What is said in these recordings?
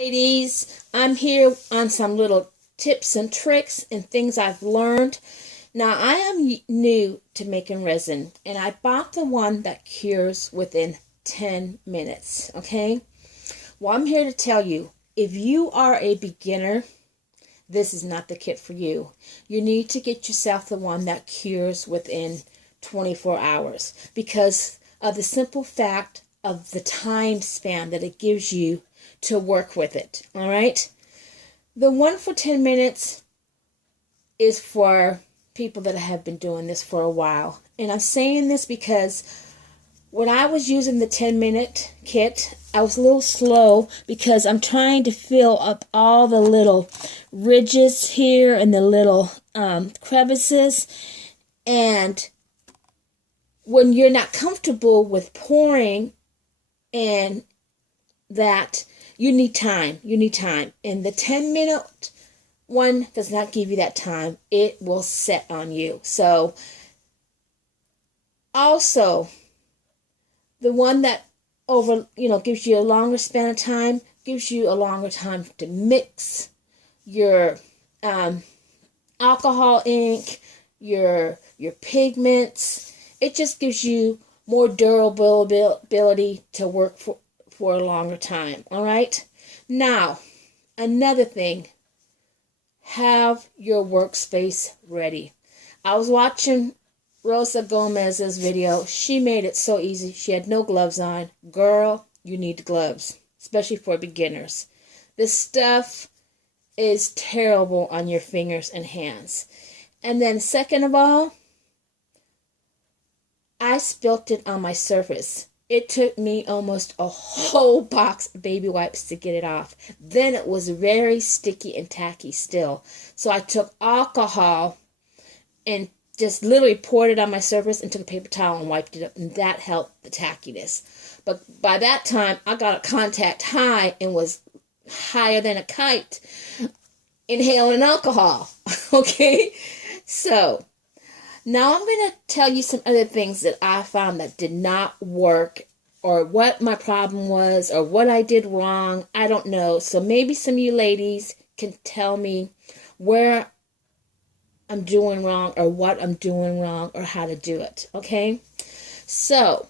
Ladies, I'm here on some little tips and tricks and things I've learned. Now, I am new to making resin, and I bought the one that cures within 10 minutes, okay? Well, I'm here to tell you, if you are a beginner, this is not the kit for you. You need to get yourself the one that cures within 24 hours because of the simple fact of the time span that it gives you to work with it. All right. The one for 10 minutes is for people that have been doing this for a while. And I'm saying this because when I was using the 10-minute kit, I was a little slow because I'm trying to fill up all the little ridges here and the little crevices. And when you're not comfortable with pouring and that, you need time. You need time. And the 10-minute one does not give you that time. It will set on you. So, also, the one that gives you a longer span of time, gives you a longer time to mix your alcohol ink, your pigments. It just gives you more durability to work for a longer time. All right. Now, another thing, have your workspace ready. I was watching Rosa Gomez's video. She made it so easy. She had no gloves on. Girl, you need gloves, especially for beginners. This stuff is terrible on your fingers and hands. And then second of all, I spilt it on my surface. It took me almost a whole box of baby wipes to get it off. Then it was very sticky and tacky still. So I took alcohol and just literally poured it on my surface and took a paper towel and wiped it up. And that helped the tackiness. But by that time, I got a contact high and was higher than a kite inhaling alcohol. Okay? So now I'm going to tell you some other things that I found that did not work, or what my problem was, or what I did wrong. I don't know. So maybe some of you ladies can tell me where I'm doing wrong, or what I'm doing wrong, or how to do it. Okay? So,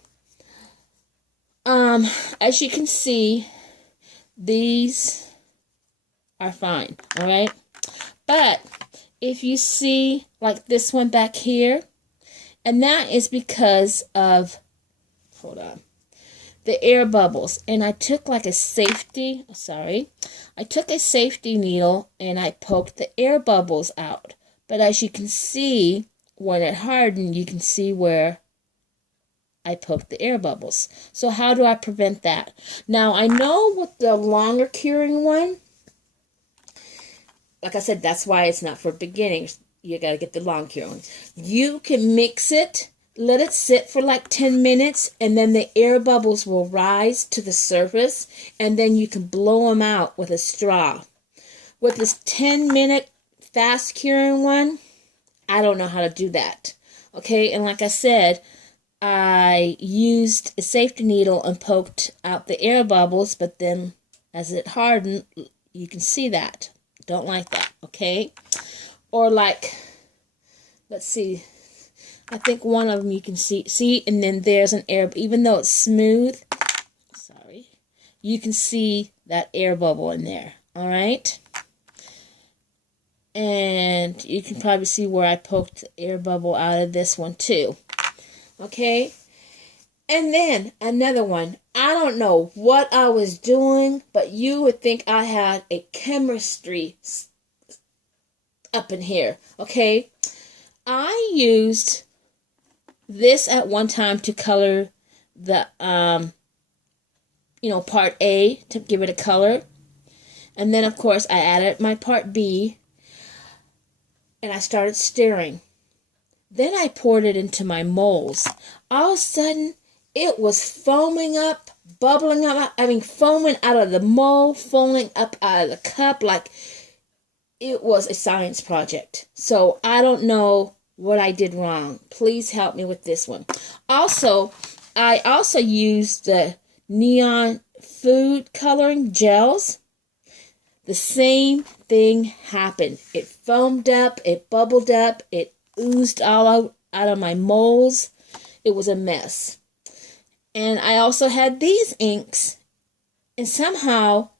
as you can see, these are fine. All right? But if you see like this one back here, and that is because of, hold on, the air bubbles. And I took like a safety, I took a safety needle and I poked the air bubbles out. But as you can see, when it hardened, you can see where I poked the air bubbles. So how do I prevent that? Now I know with the longer curing one, like I said, that's why it's not for beginners. You got to get the long curing. You can mix it, let it sit for like 10 minutes, and then the air bubbles will rise to the surface, and then you can blow them out with a straw. With this 10-minute fast curing one, I don't know how to do that. Okay, and like I said, I used a safety needle and poked out the air bubbles, but then as it hardened, you can see that. Don't like that, okay? Or like, let's see, I think one of them you can see, and then there's an air, even though it's smooth, you can see that air bubble in there, all right? And you can probably see where I poked the air bubble out of this one too, okay? And then another one, I don't know what I was doing, but you would think I had a chemistry up in here, okay? I used this at one time to color the, part A to give it a color. And then, of course, I added my part B, and I started stirring. Then I poured it into my molds. All of a sudden, it was foaming up, bubbling up, foaming out of the mold, foaming up out of the cup, like it was a science project. So I don't know what I did wrong. Please help me with this one. Also, I used the neon food coloring gels. the same thing happened. It foamed up, it bubbled up, it oozed all out of my molds. It was a mess. And I also had these inks, and somehow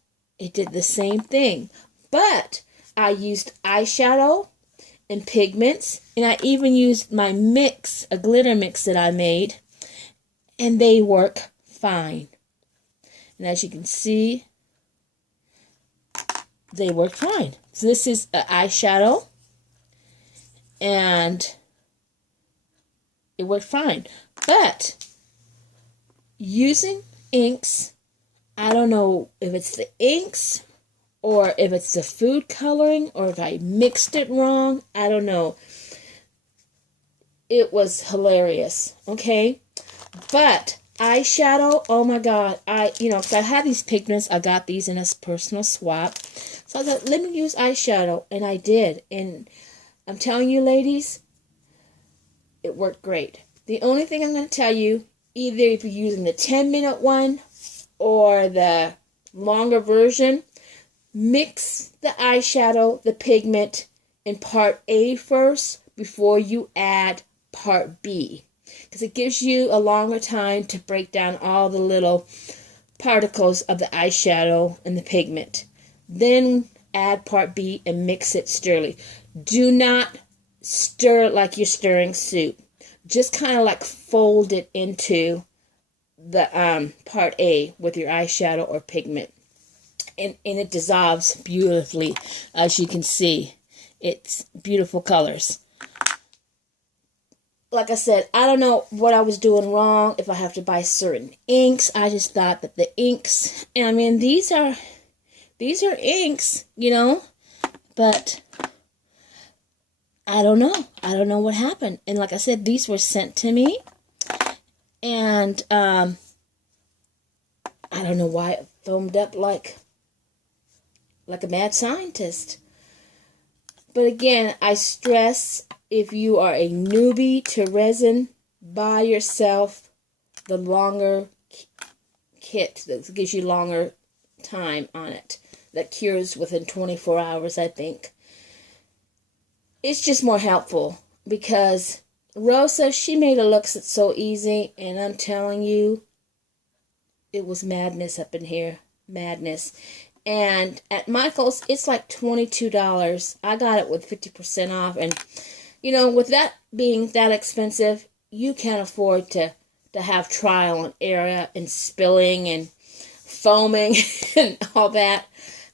it did the same thing. But I used eyeshadow and pigments, and I even used my mix, a glitter mix that I made, and they work fine. And as you can see, they work fine. So this is an eyeshadow, and it worked fine. But using inks, I don't know if it's the inks or if it's the food coloring or if I mixed it wrong. I don't know. It was hilarious, okay? But eyeshadow, oh my God. Because I had these pigments. I got these in a personal swap. So I thought, let me use eyeshadow. And I did. And I'm telling you, ladies, it worked great. The only thing I'm going to tell you, either if you're using the 10-minute one or the longer version, mix the eyeshadow, the pigment, in part A first before you add part B. Because it gives you a longer time to break down all the little particles of the eyeshadow and the pigment. Then add part B and mix it stirrily. Do not stir it like you're stirring soup. Just kind of like fold it into the part A with your eyeshadow or pigment. And it dissolves beautifully, as you can see. It's beautiful colors. Like I said, I don't know what I was doing wrong, if I have to buy certain inks. I just thought that the inks, and I mean, these are inks, but I don't know. I don't know what happened. And like I said, these were sent to me, and I don't know why it foamed up like a mad scientist. But again, I stress, if you are a newbie to resin, buy yourself the longer kit that gives you longer time on it. That cures within 24 hours, I think. It's just more helpful because Rosa, she made it look so easy, and I'm telling you, it was madness up in here. Madness. And at Michael's, it's like $22. I got it with 50% off. And, with that being that expensive, you can't afford to have trial and error and spilling and foaming and all that.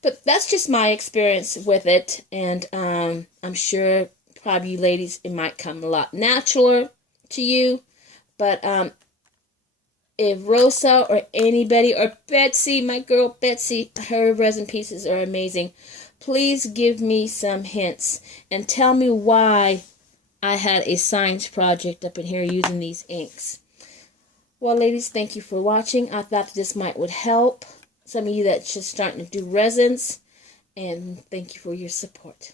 But that's just my experience with it. And I'm sure probably you ladies, it might come a lot naturally to you. But if Rosa or anybody, or Betsy, my girl Betsy, her resin pieces are amazing. Please give me some hints and tell me why I had a science project up in here using these inks. Well, ladies, thank you for watching. I thought this would help some of you that's just starting to do resins. And thank you for your support.